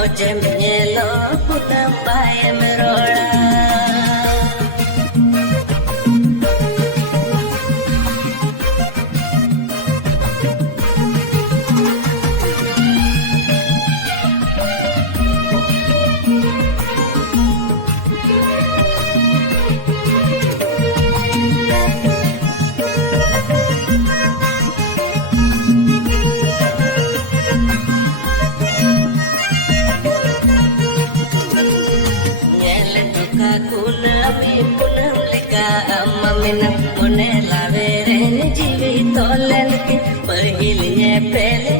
મોજ મેલો પૂનમ બાય મરોડા પૂનમ લેકા મમ્મી મને લાવે રે જીવી તો લેન કે પહેલીએ પહેલે